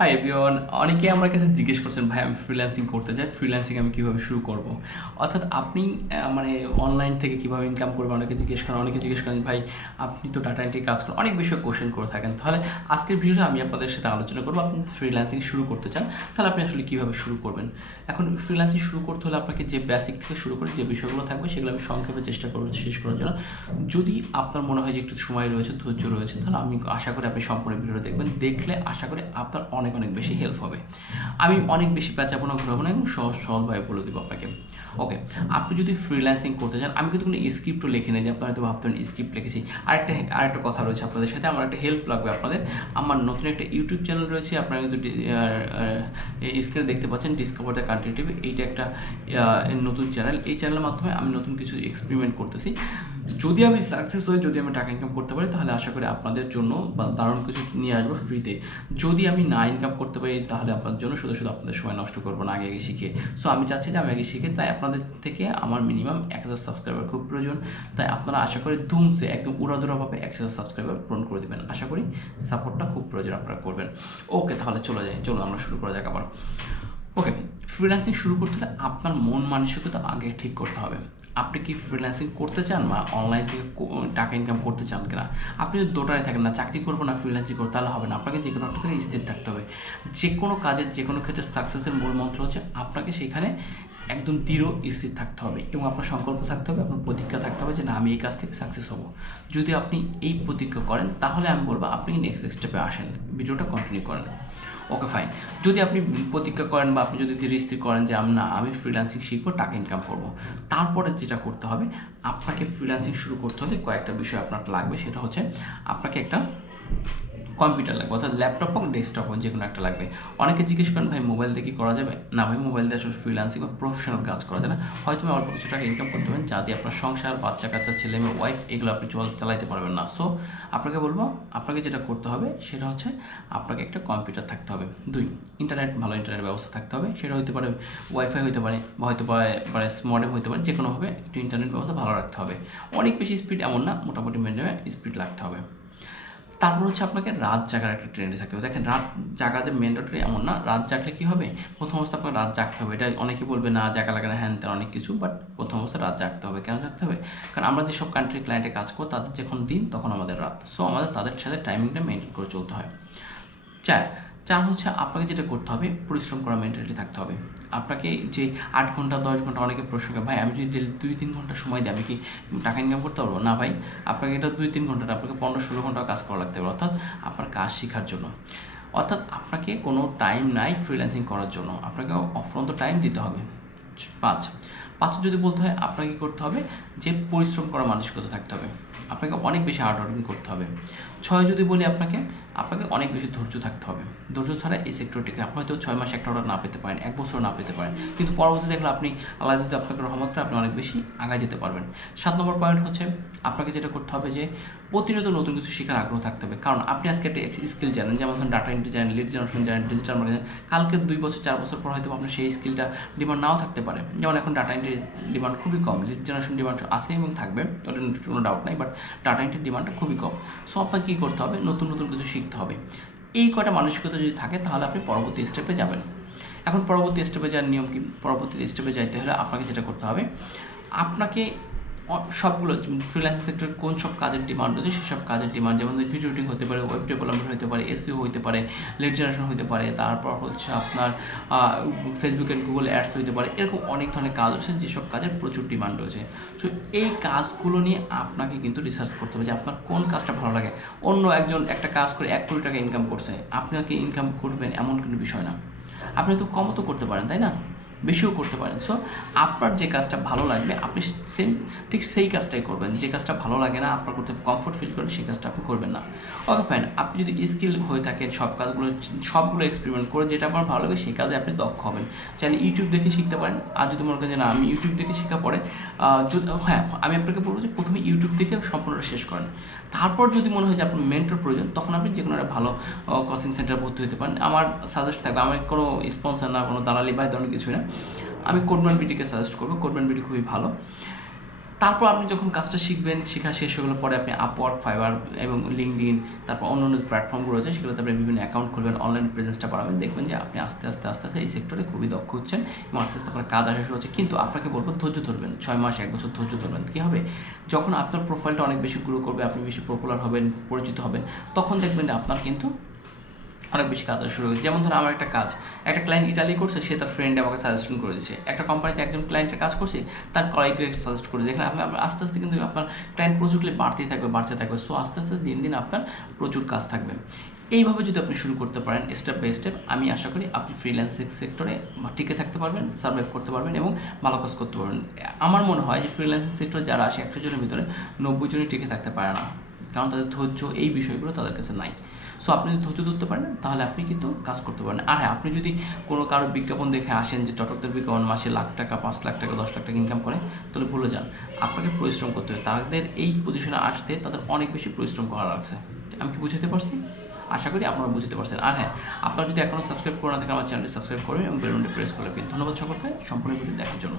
Hi everyone, অনেকে আমার কাছে জিজ্ঞেস করছেন ভাই আমি ফ্রিল্যান্সিং করতে চাই, ফ্রিল্যান্সিং আমি কীভাবে শুরু করব। অর্থাৎ আপনি মানে অনলাইন থেকে কীভাবে ইনকাম করবেন অনেকে জিজ্ঞেস করেন। অনেকে জিজ্ঞেস করেন ভাই আপনি তো ডাটা এন্ট্রি কাজ করেন, অনেক বিষয়ে কোশ্চেন করে থাকেন। তাহলে আজকের ভিডিওতে আমি আপনাদের সাথে আলোচনা করবো, আপনি ফ্রিল্যান্সিং শুরু করতে চান তাহলে আপনি আসলে কীভাবে শুরু করবেন। এখন ফ্রিল্যান্সিং শুরু করতে হলে আপনাকে যে বেসিক থেকে শুরু করে যে বিষয়গুলো থাকবে সেগুলো আমি সংক্ষেপে চেষ্টা করবো শেষ করার জন্য। যদি আপনার মনে হয় যে একটু সময় রয়েছে, ধৈর্য রয়েছে, তাহলে আমি আশা করি আপনি সম্পূর্ণ ভিডিও দেখবেন। দেখলে আশা করি আপনার অনেক অনেক বেশি হেল্প হবে। আমি অনেক বেশি পেঁচাবো না, ঘুরাবো না এবং সহজভাবে বলে দেবো আপনাকে। ওকে, আপনি যদি ফ্রিল্যান্সিং করতে চান, আমি কিন্তু কোনো স্ক্রিপ্টও লিখে নেই যে আপনারা হয়তো ভাবতেন স্ক্রিপ্ট লিখেছি। আরেকটা কথা রয়েছে আপনাদের সাথে, আমার একটা হেল্প লাগবে আপনাদের। আমার নতুন একটা ইউটিউব চ্যানেল রয়েছে, আপনারা কিন্তু স্ক্রিনে দেখতে পাচ্ছেন, ডিসকভার দ্য কান্ট্রি টিভি। এইটা একটা নতুন চ্যানেল। এই চ্যানেলের মাধ্যমে আমি নতুন কিছু এক্সপেরিমেন্ট করতেছি। যদি আমি সাকসেস হই, যদি আমি টাকা ইনকাম করতে পারি, তাহলে আশা করি আপনাদের জন্য বা দারুণ কিছু নিয়ে আসবো ফ্রিতে। যদি আমি না ইনকাম করতে পারি, তাহলে আপনার জন্য শুধু আপনাদের সময় নষ্ট করবো না, আগে শিখে। সো আমি চাচ্ছি যে আমি আগে শিখে, তাই আপনাদের থেকে আমার মিনিমাম 1000 সাবস্ক্রাইবার খুব প্রয়োজন। তাই আপনারা আশা করি ধুমসে একদম উড়াধুরাভাবে 1000 সাবস্ক্রাইবার পূরণ করে দেবেন। আশা করি সাপোর্টটা খুব প্রয়োজন আপনারা করবেন। ওকে, তাহলে চলো আমরা শুরু করা যাক আবার। ওকে, ফ্রিল্যান্সিং শুরু করতে হলে আপনার মন মানসিকতা আগে ঠিক করতে হবে। আপনি কি ফ্রিল্যান্সিং করতে চান বা অনলাইন থেকে টাকা ইনকাম করতে চান কিনা। আপনি যদি দোটায় থাকেন, না চাকরি করবো না ফ্রিল্যান্সিং করবো, তাহলে হবে না। আপনাকে যে কোনো একটা থেকে স্থির থাকতে হবে। যে কোনো কাজের যে কোনো ক্ষেত্রে সাকসেসের মূল মন্ত্র হচ্ছে আপনাকে সেখানে একদম দৃঢ় স্থির থাকতে হবে এবং আপনার সংকল্প থাকতে হবে, আপনার প্রতিজ্ঞা থাকতে হবে যে না আমি এই কাজ থেকে সাকসেস হব। যদি আপনি এই প্রতিজ্ঞা করেন, তাহলে আমি বলবো আপনি নেক্সট স্টেপে আসেন, ভিডিওটা কন্টিনিউ করেন। Okay fine. যদি আপনি প্রতিজ্ঞা করেন বা আপনি যদি ধীরে স্থির করেন যে আমি ফ্রিল্যান্সিং শিখবো, টাকা ইনকাম করব, তারপরে যেটা করতে হবে, আপনাকে ফ্রিল্যান্সিং শুরু করতে হলে কয়েকটা বিষয় আপনার লাগবে। সেটা হচ্ছে আপনাকে একটা কম্পিউটার লাগবে, অর্থাৎ ল্যাপটপ হোক ডেস্কটপ হোক, যে কোনো একটা লাগবে। অনেকে জিজ্ঞেস করেন ভাই মোবাইল দিয়ে কি করা যাবে। না ভাই, মোবাইল দিয়ে আসলে ফ্রিল্যান্সিং বা প্রফেশনাল কাজ করা যায় না। হয়তো অল্প কিছু টাকা ইনকাম করতে পারেন, যা দিয়ে আপনার সংসার, বাচ্চা কাচ্চা, ছেলে মেয়ে, ওয়াইফ, এগুলো আপনি চালাইতে পারবেন না। সো আপনাকে বলবো, আপনাকে যেটা করতে হবে সেটা হচ্ছে আপনাকে একটা কম্পিউটার থাকতে হবে। ভালো ইন্টারনেট ব্যবস্থা থাকতে হবে। সেটা হতে পারে ওয়াইফাই হতে পারে, বা হয়তো পারে মডেম হতে পারে, যে কোনোভাবে একটু ইন্টারনেট ব্যবস্থা ভালো রাখতে হবে। অনেক বেশি স্পিড এমন না, মোটামুটি মিডিয়ামে স্পিড রাখতে হবে। তারপর হচ্ছে আপনাকে রাত জাগার একটা ট্রেন্ডে থাকতে হবে। দেখেন, রাত জাগা যে ম্যান্ডেটরি এমন না। রাত জাগলে কী হবে, প্রথম অবস্থা আপনার রাত জাগতে হবে। এটা অনেকে বলবে না জাগা লাগে না, হ্যান তেন অনেক কিছু, বাট প্রথম অবস্থা রাত জাগতে হবে। কেন জাগতে হবে? কারণ আমরা যেসব কান্ট্রি ক্লায়েন্টে কাজ করবো, তাদের যখন দিন তখন আমাদের রাত। সো আমাদের তাদের সাথে টাইমিংটা মেনটেন করে চলতে হয়। চার চার হচ্ছে আপনাকে যেটা করতে হবে, পরিশ্রম করা মেন্টালিটি থাকতে হবে। আপনাকে যে 8 ঘন্টা 10 ঘন্টা, অনেকে প্রশ্ন করে ভাই আমি যদি ডেলি 2-3 ঘন্টা সময় দিই আমি কি টাকা ইনকাম করতে পারবো? না ভাই, আপনাকে এটা 2-3 ঘন্টা না, আপনাকে 15-16 ঘন্টা কাজ করা লাগতে হবে, অর্থাৎ আপনার কাজ শেখার জন্য। অর্থাৎ আপনাকে কোনো টাইম নাই ফ্রিল্যান্সিং করার জন্য, আপনাকে অফুরন্ত টাইম দিতে হবে। 5 যদি বলতে হয়, আপনাকে কী করতে হবে, যে পরিশ্রম করা মানসিকতা থাকতে হবে, আপনাকে অনেক বেশি হার্ড ওয়ার্কিং করতে হবে। 6 যদি বলি আপনাকে অনেক বেশি ধৈর্য থাকতে হবে। ধৈর্য ছাড়া এই সেক্টরটিকে আপনি হয়তো 6 মাস একটা অর্ডার না পেতে পারেন, 1 বছরও না পেতে পারেন, কিন্তু পরবর্তীতে দেখলে আপনি আল্লাহ যদি আপনাকে রহমত করে আপনি অনেক বেশি আগায় যেতে পারবেন। 7 নম্বর পয়েন্ট হচ্ছে আপনাকে যেটা করতে হবে যে প্রতিনিয়ত নতুন কিছু শেখার আগ্রহ থাকতে হবে। কারণ আপনি আজকে একটা স্কিল জানেন, যেমন ধরুন ডাটা এন্ট্রি জানেন, লিড জেনারেশন জানেন, ডিজিটাল মার্কেটিং, কালকে 2 বছর 4 বছর পর হয়তো আপনার সেই স্কিলটা ডিমান্ড নাও থাকতে পারে। যেমন এখন ডাটা এন্ট্রি ডিমান্ড খুবই কম, লিড জেনারেশন ডিমান্ড আছে এবং থাকবে, ওটা কোনো ডাউট নাই, বাট ডাটা এন্ট্রির ডিমান্ডটা খুবই কম। সো আপনাকে কী করতে হবে, নতুন নতুন কিছু শিখতে হবে। এই কয়টা মানসিকতা যদি থাকে, তাহলে আপনি পরবর্তী স্টেপে যাবেন। এখন পরবর্তী স্টেপে যাওয়ার নিয়ম কি? পরবর্তী স্টেপে যাইতে হলে আপনাকে যেটা করতে হবে, আপনাকে সবগুলো ফ্রিল্যান্সিং সেক্টরে কোন সব কাজের ডিমান্ড রয়েছে সেসব কাজের ডিমান্ড, যেমন ভিডিও এডিটিং হতে পারে, ওয়েব ডেভেলপমেন্ট হতে পারে, এসইও হতে পারে, লিড জেনারেশন হতে পারে, তারপর হচ্ছে আপনার ফেসবুক অ্যান্ড গুগল অ্যাডস হতে পারে। এরকম অনেক ধরনের কাজ আছে যেসব কাজের প্রচুর ডিমান্ড রয়েছে। সো এই কাজগুলো নিয়ে আপনাকে কিন্তু রিসার্চ করতে হবে যে আপনার কোন কাজটা ভালো লাগে। অন্য একজন একটা কাজ করে 1 কোটি টাকা ইনকাম করছে, আপনাকে ইনকাম করবেন এমন কোনো বিষয় না। আপনি তো কমও তো করতে পারেন, তাই না? বেশিও করতে পারেন। সো আপনার যে কাজটা ভালো লাগবে আপনি ঠিক সেই কাজটাই করবেন। যে কাজটা ভালো লাগে না, আপনার করতে কমফোর্ট ফিল করেন, সেই কাজটা আপনি করবেন না। Okay fine. আপনি যদি স্কিল হয়ে থাকেন, সবগুলো এক্সপেরিমেন্ট করে যেটা আপনার ভালো লাগে সেই কাজে আপনি দক্ষ হবেন। চাইলে ইউটিউব দেখে শিখতে পারেন। আর যদি মনে করেন যে না আমি ইউটিউব দেখে শেখা পরে আমি আপনাকে বলবো যে প্রথমে ইউটিউব দেখে সম্পূর্ণটা শেষ করেন। তারপর যদি মনে হয় যে আপনার মেন্টর প্রয়োজন, তখন আপনি যে কোনো একটা ভালো কোচিং সেন্টারে ভর্তি হতে পারেন। আমার সাজেস্ট থাকবে, আমার কোনো স্পন্সর না, কোনো দালালি বা ধরনের কিছু না, আমি কোডম্যান বিডিকে সাজেস্ট করবো। কোডম্যান বিডি খুবই ভালো। তারপর আপনি যখন কাজটা শিখবেন, শেখা শেষ হয়ে গেলে পরে আপনি আপওয়ার্ক, ফাইবার এবং লিঙ্কডইন, তারপর অন্যান্য প্ল্যাটফর্মগুলো রয়েছে সেগুলোতে আপনি বিভিন্ন অ্যাকাউন্ট খুলবেন, অনলাইন প্রেজেন্সটা বাড়াবেন, দেখবেন যে আপনি আস্তে আস্তে এই সেক্টরে খুবই দক্ষ হচ্ছেন এবং আস্তে আস্তে আপনার কাজ আসা শুরু হচ্ছে। কিন্তু আপনাকে বলবো ধৈর্য ধরবেন, 6 মাস 1 বছর ধৈর্য ধরবেন। কী হবে, যখন আপনার প্রোফাইলটা অনেক বেশি গ্রো করবে, আপনি বেশি পপুলার হবেন, পরিচিত হবেন, তখন দেখবেন যে আপনার কিন্তু অনেক বেশি কাজ আসা শুরু হয়েছে। যেমন ধরুন আমার একটা ক্লায়েন্ট ইটালি করছে, সে তার ফ্রেন্ডে আমাকে সাজেশন করে দিয়েছে। একটা কোম্পানিতে একজন ক্লায়েন্টের কাজ করছে, তার কলিগকে সাজেস্ট করে দিয়েছে। এখানে আপনি আস্তে আস্তে কিন্তু আপনার ক্লায়েন্ট প্রচুরলি বাড়তে থাকবে। সো আস্তে আস্তে দিন দিন আপনার প্রচুর কাজ থাকবে। এইভাবে যদি আপনি শুরু করতে পারেন স্টেপ বাই স্টেপ, আমি আশা করি আপনি ফ্রিল্যান্সিং সেক্টরে টিকে থাকতে পারবেন, সার্ভাইভ করতে পারবেন এবং ভালো কাজ করতে পারবেন। আমার মনে হয় যে ফ্রিল্যান্সিং সেক্টরে যারা আসে 100 জনের ভিতরে 90 জনই টিকে থাকতে পারে না, কারণ তাদের ধৈর্য এই বিষয়গুলো তাদের কাছে নাই। সো আপনি যদি ধৈর্য ধরতে পারেন তাহলে আপনি কিন্তু কাজ করতে পারেন। আর হ্যাঁ, আপনি যদি কোনো কারো বিজ্ঞাপন দেখে আসেন যে চটকদের বিজ্ঞাপন মাসে লাখ টাকা, 5 লাখ টাকা, 10 লাখ টাকা ইনকাম করে, তাহলে ভুলে যান। আপনাকে পরিশ্রম করতে হবে। তাদের এই পজিশনে আসতে তাদের অনেক বেশি পরিশ্রম করা লাগছে। আমি কি বুঝাতে পারছি? আশা করি আপনারা বুঝতে পারছেন। আর হ্যাঁ, আপনারা যদি এখনও সাবস্ক্রাইব করে না থাকেন আমার চ্যানেলটি সাবস্ক্রাইব করবেন এবং বেল বাটনটি প্রেস করে রাখবেন। ধন্যবাদ সকলকে সম্পূর্ণ ভিডিও দেখার জন্য।